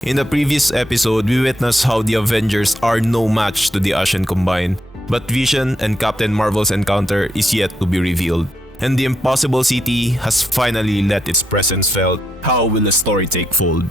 In the previous episode, we witnessed how the Avengers are no match to the Ashen Combine, but Vision and Captain Marvel's encounter is yet to be revealed. And the Impossible City has finally let its presence felt. How will the story take fold?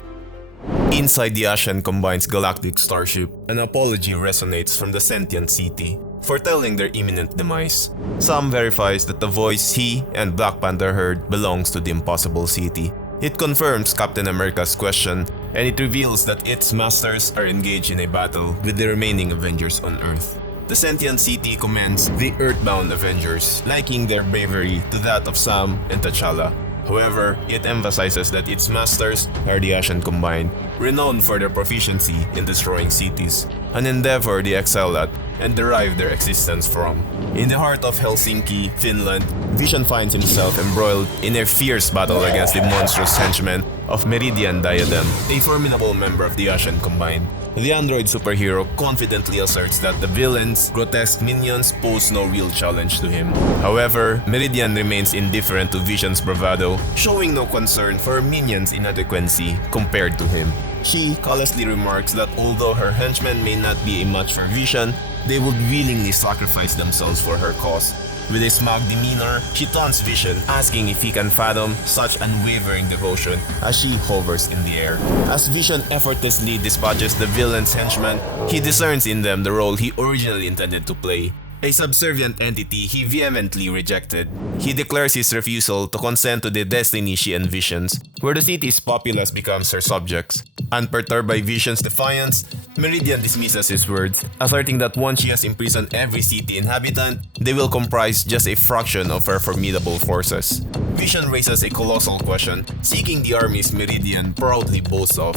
Inside the Ashen Combine's galactic starship, an apology resonates from the sentient city, foretelling their imminent demise. Sam verifies that the voice he and Black Panther heard belongs to the Impossible City. It confirms Captain America's question, and it reveals that its masters are engaged in a battle with the remaining Avengers on Earth. The sentient city commends the Earthbound Avengers, liking their bravery to that of Sam and T'Challa. However, it emphasizes that its masters are the Ashen Combine, renowned for their proficiency in destroying cities, an endeavor they excel at and derive their existence from. In the heart of Helsinki, Finland, Vision finds himself embroiled in a fierce battle against the monstrous henchmen of Meridian Diadem, a formidable member of the Ashen Combine. The android superhero confidently asserts that the villain's grotesque minions pose no real challenge to him. However, Meridian remains indifferent to Vision's bravado, showing no concern for minions' inadequacy compared to him. She callously remarks that although her henchmen may not be a match for Vision, they would willingly sacrifice themselves for her cause. With a smug demeanor, she taunts Vision, asking if he can fathom such unwavering devotion as she hovers in the air. As Vision effortlessly dispatches the villain's henchmen, he discerns in them the role he originally intended to play. A subservient entity he vehemently rejected. He declares his refusal to consent to the destiny she envisions, where the city's populace becomes her subjects. Unperturbed by Vision's defiance, Meridian dismisses his words, asserting that once she has imprisoned every city inhabitant, they will comprise just a fraction of her formidable forces. Vision raises a colossal question, seeking the armies Meridian proudly boasts of.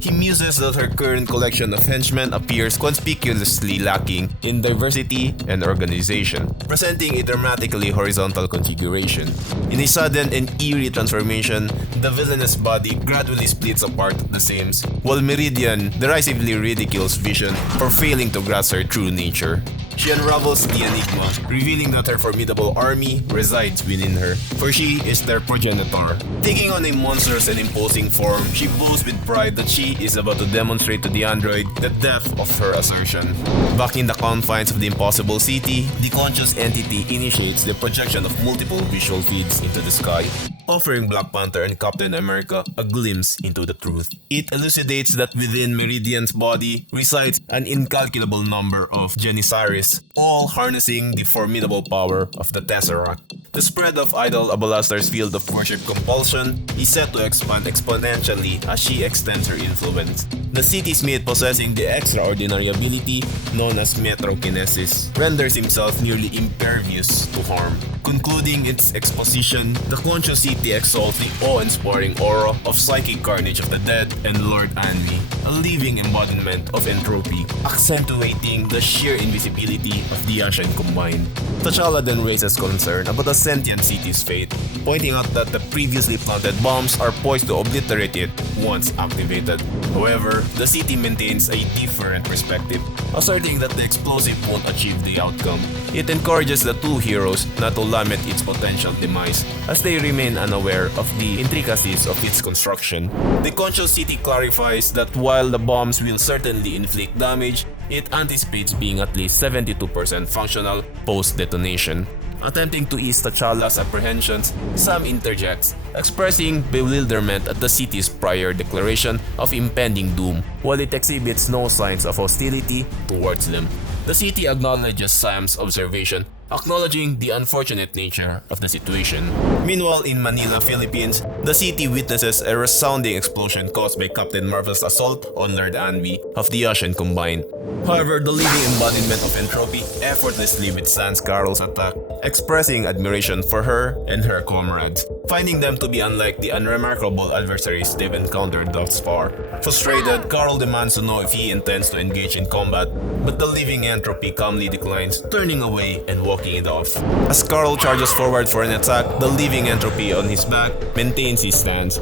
He muses that her current collection of henchmen appears conspicuously lacking in diversity and organization, presenting a dramatically horizontal configuration. In a sudden and eerie transformation, the villainous body gradually splits apart at the seams, while Meridian derisively ridicules Vision for failing to grasp her true nature. She unravels the enigma, revealing that her formidable army resides within her, for she is their progenitor. Taking on a monstrous and imposing form, she boasts with pride that she is about to demonstrate to the android the depth of her assertion. Back in the confines of the Impossible City, the conscious entity initiates the projection of multiple visual feeds into the sky, offering Black Panther and Captain America a glimpse into the truth. It elucidates that within Meridian's body resides an incalculable number of Janissaries, all harnessing the formidable power of the Tesseract. The spread of Idol Abalaster's field of worship compulsion is set to expand exponentially as she extends her influence. The city-smith possessing the extraordinary ability known as metrokinesis renders himself nearly impervious to harm. Concluding its exposition, the conscious city exalts the awe-inspiring aura of psychic carnage of the dead and Lord Anvi, a living embodiment of entropy, accentuating the sheer invisibility of the Ashen Combine. T'Challa then raises concern about the sentient city's fate, pointing out that the previously planted bombs are poised to obliterate it once activated. However, the city maintains a different perspective, asserting that the explosive won't achieve the outcome. It encourages the two heroes not to lament its potential demise, as they remain unaware of the intricacies of its construction. The conscious city clarifies that while the bombs will certainly inflict damage, it anticipates being at least 72% functional post-detonation. Attempting to ease T'Challa's apprehensions, Sam interjects, expressing bewilderment at the city's prior declaration of impending doom, while it exhibits no signs of hostility towards them. The city acknowledges Sam's observation, acknowledging the unfortunate nature of the situation. Meanwhile, in Manila, Philippines, the city witnesses a resounding explosion caused by Captain Marvel's assault on Lord Anvi of the Ashen Combine. However, the living embodiment of entropy effortlessly withstands Carol's attack, expressing admiration for her and her comrades, finding them to be unlike the unremarkable adversaries they've encountered thus far. Frustrated, Carol demands to know if he intends to engage in combat, but the living entropy calmly declines, turning away and walking it off. As Carl charges forward for an attack, the living entropy on his back maintains his stance,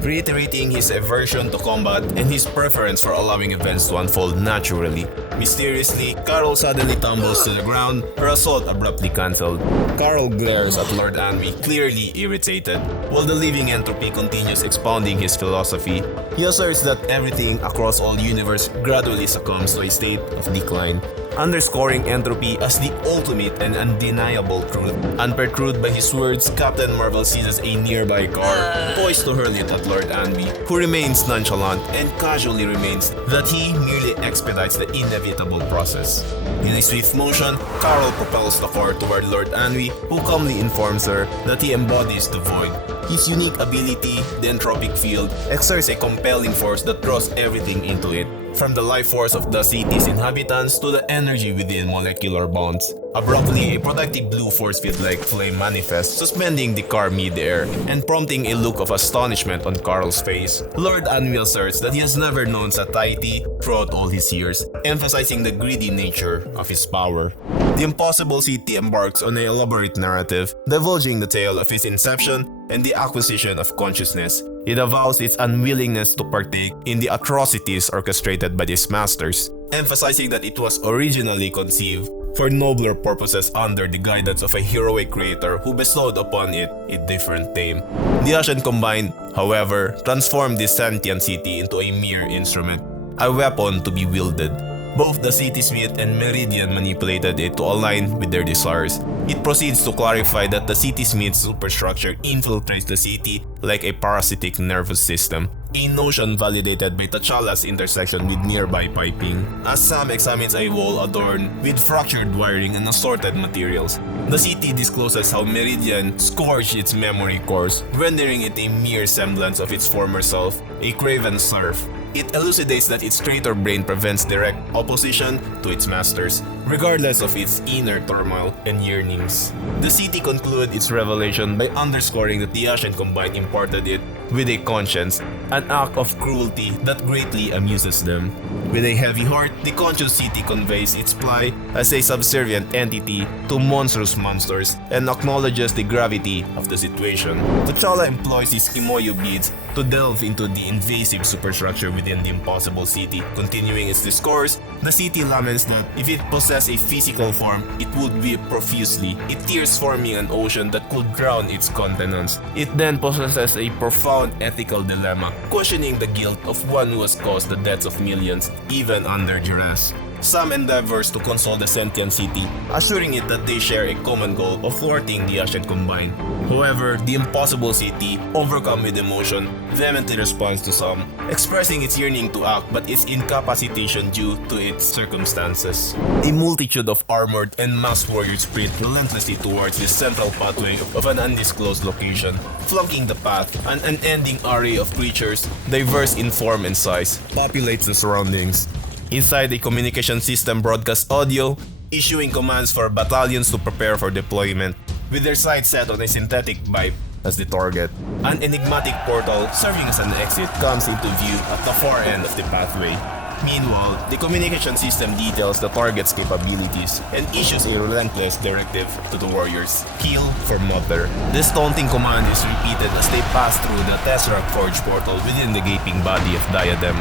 reiterating his aversion to combat and his preference for allowing events to unfold naturally. Mysteriously, Carol suddenly tumbles to the ground, her assault abruptly cancelled. Carol glares at Lord Anwi, clearly irritated, while the living entropy continues expounding his philosophy. He asserts that everything across all universe gradually succumbs to a state of decline, underscoring entropy as the ultimate and undeniable truth. Unperturbed by his words, Captain Marvel seizes a nearby car, poised to hurl it at Lord Anwi, who remains nonchalant and casually remains that he merely expedites the inevitable process. In a swift motion, Carol propels the car toward Lord Anwi, who calmly informs her that he embodies the void. His unique ability, the entropic field, exerts a compelling force that draws everything into it, from the life force of the city's inhabitants to the energy within molecular bonds. Abruptly, a protective blue force field-like flame manifests, suspending the car mid-air and prompting a look of astonishment on Carl's face. Lord Anwi asserts that he has never known satiety throughout all his years, emphasizing the greedy nature of his power. The Impossible City embarks on an elaborate narrative, divulging the tale of its inception and the acquisition of consciousness. It avows its unwillingness to partake in the atrocities orchestrated by its masters, emphasizing that it was originally conceived for nobler purposes under the guidance of a heroic creator who bestowed upon it a different name. The Ashen Combined, however, transformed this sentient city into a mere instrument, a weapon to be wielded. Both the City Smith and Meridian manipulated it to align with their desires. It proceeds to clarify that the City Smith superstructure infiltrates the city like a parasitic nervous system, a notion validated by T'Challa's intersection with nearby piping. As Sam examines a wall adorned with fractured wiring and assorted materials, the city discloses how Meridian scorched its memory cores, rendering it a mere semblance of its former self, a craven serf. It elucidates that its traitor brain prevents direct opposition to its masters, regardless of its inner turmoil and yearnings. The city concluded its revelation by underscoring that the Ashen Combined imparted it with a conscience, an act of cruelty that greatly amuses them. With a heavy heart, the conscious city conveys its plight as a subservient entity to monstrous monsters and acknowledges the gravity of the situation. T'Challa employs his Kimoyo beads to delve into the invasive superstructure within the Impossible City. Continuing its discourse, the city laments that if it possessed a physical form, it would weep profusely, its tears forming an ocean that could drown its countenance. It then possesses a profound ethical dilemma, questioning the guilt of one who has caused the deaths of millions, even under duress. Sam endeavors to console the sentient city, assuring it that they share a common goal of thwarting the Ashen Combined. However, the Impossible City, overcome with emotion, vehemently responds to Sam, expressing its yearning to act but its incapacitation due to its circumstances. A multitude of armored and masked warriors sprint relentlessly towards the central pathway of an undisclosed location, flanking the path. An unending array of creatures, diverse in form and size, populates the surroundings. Inside, the communication system broadcasts audio, issuing commands for battalions to prepare for deployment, with their sights set on a synthetic pipe as the target. An enigmatic portal, serving as an exit, comes into view at the far end of the pathway. Meanwhile, the communication system details the target's capabilities and issues a relentless directive to the warriors: kill for mother. This taunting command is repeated as they pass through the Tesseract Forge portal within the gaping body of Diadem.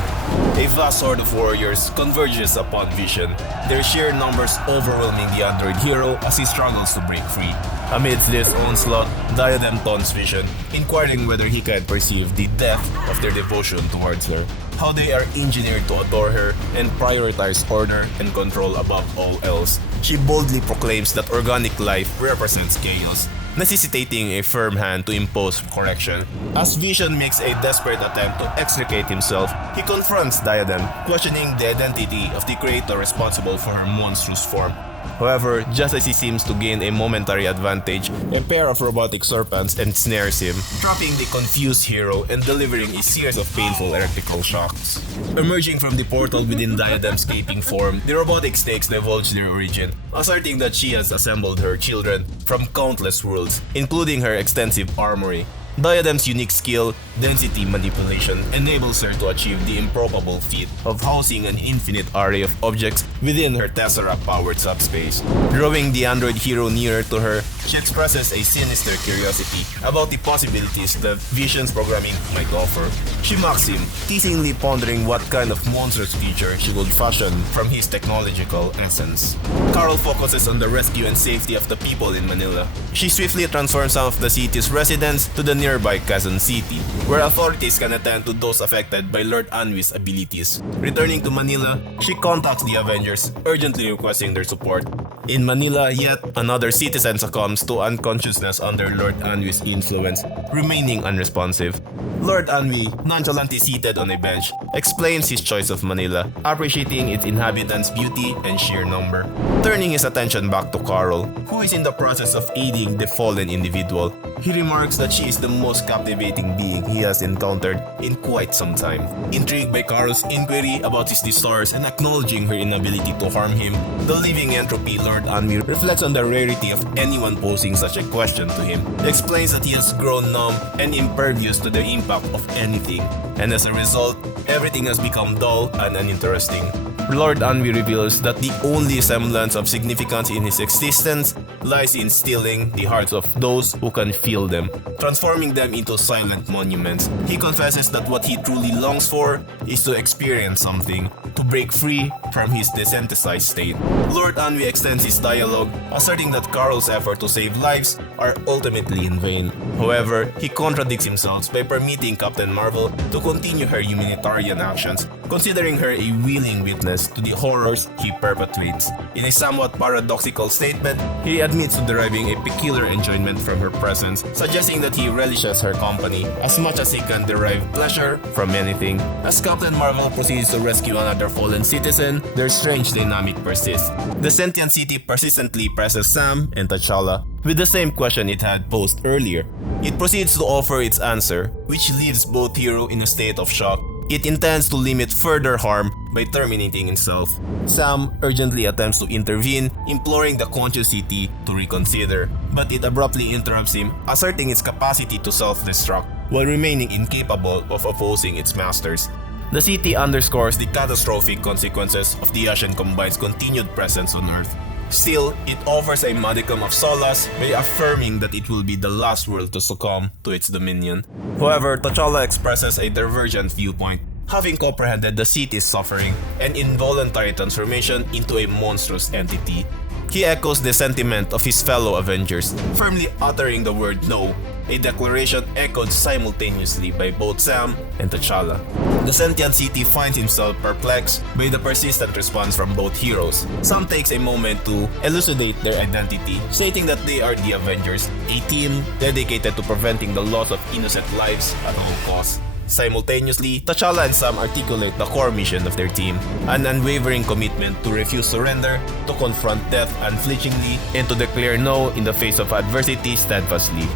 A vast horde of warriors converges upon Vision, their sheer numbers overwhelming the android hero as he struggles to break free. Amidst this onslaught, Diadem taunts Vision, inquiring whether he can perceive the depth of their devotion towards her, how they are engineered to adore her and prioritize order and control above all else. She boldly proclaims that organic life represents chaos, necessitating a firm hand to impose correction. As Vision makes a desperate attempt to extricate himself, he confronts Diadem, questioning the identity of the creator responsible for her monstrous form. However, just as he seems to gain a momentary advantage, a pair of robotic serpents ensnares him, trapping the confused hero and delivering a series of painful electrical shocks. Emerging from the portal within Diadem's gaping form, the robotic snakes divulge their origin, asserting that she has assembled her children from countless worlds, including her extensive armory. Diadem's unique skill, density manipulation, enables her to achieve the improbable feat of housing an infinite array of objects within her Tesseract-powered subspace. Drawing the android hero nearer to her, she expresses a sinister curiosity about the possibilities that Vision's programming might offer. She mocks him, teasingly pondering what kind of monstrous creature she would fashion from his technological essence. Carol focuses on the rescue and safety of the people in Manila. She swiftly transforms some of the city's residents to the nearby Quezon City, where authorities can attend to those affected by Lord Anwi's abilities. Returning to Manila, she contacts the Avengers, urgently requesting their support. In Manila, yet another citizen succumbs to unconsciousness under Lord Anwi's influence, remaining unresponsive. Lord Anwi, nonchalantly seated on a bench, explains his choice of Manila, appreciating its inhabitants' beauty and sheer number. Turning his attention back to Carol, who is in the process of aiding the fallen individual, he remarks that she is the most captivating being he has encountered in quite some time. Intrigued by Carol's inquiry about his disorders and acknowledging her inability to harm him, the living entropy Lord Anwi reflects on the rarity of anyone posing such a question to him. He explains that he has grown numb and impervious to the impact of anything, and as a result, everything has become dull and uninteresting. Lord Anwi reveals that the only semblance of significance in his existence lies in stealing the hearts of those who can feel them, transforming them into silent monuments. He confesses that what he truly longs for is to experience something, to break free from his desensitized state. Lord Anwi extends his dialogue, asserting that Carol's effort to save lives are ultimately in vain. However, he contradicts himself by permitting Captain Marvel to continue her humanitarian actions, considering her a willing witness to the horrors he perpetrates. In a somewhat paradoxical statement, he admits to deriving a peculiar enjoyment from her presence, suggesting that he relishes her company as much as he can derive pleasure from anything. As Captain Marvel proceeds to rescue another fallen citizen, their strange dynamic persists. The sentient city persistently presses Sam and T'Challa with the same question it had posed earlier. It proceeds to offer its answer, which leaves both heroes in a state of shock. It intends to limit further harm by terminating itself. Sam urgently attempts to intervene, imploring the conscious city to reconsider, but it abruptly interrupts him, asserting its capacity to self-destruct, while remaining incapable of opposing its masters. The city underscores the catastrophic consequences of the Ashen Combine's continued presence on Earth. Still, it offers a modicum of solace by affirming that it will be the last world to succumb to its dominion. However, T'Challa expresses a divergent viewpoint, having comprehended the city's suffering and involuntary transformation into a monstrous entity. He echoes the sentiment of his fellow Avengers, firmly uttering the word no, a declaration echoed simultaneously by both Sam and T'Challa. The sentient city finds himself perplexed by the persistent response from both heroes. Sam takes a moment to elucidate their identity, stating that they are the Avengers, a team dedicated to preventing the loss of innocent lives at all costs. Simultaneously, T'Challa and Sam articulate the core mission of their team, an unwavering commitment to refuse surrender, to confront death unflinchingly, and to declare no in the face of adversity steadfastly.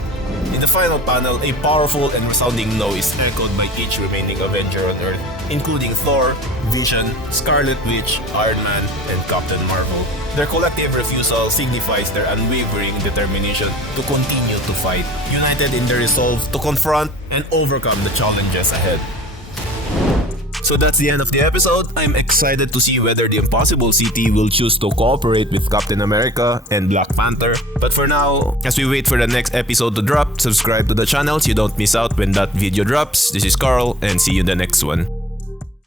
In the final panel, a powerful and resounding no is echoed by each remaining Avenger on Earth, including Thor, Vision, Scarlet Witch, Iron Man, and Captain Marvel. Their collective refusal signifies their unwavering determination to continue to fight, united in their resolve to confront and overcome the challenges ahead. So that's the end of the episode. I'm excited to see whether the Impossible City will choose to cooperate with Captain America and Black Panther. But for now, as we wait for the next episode to drop, subscribe to the channel so you don't miss out when that video drops. This is Carl, and see you in the next one.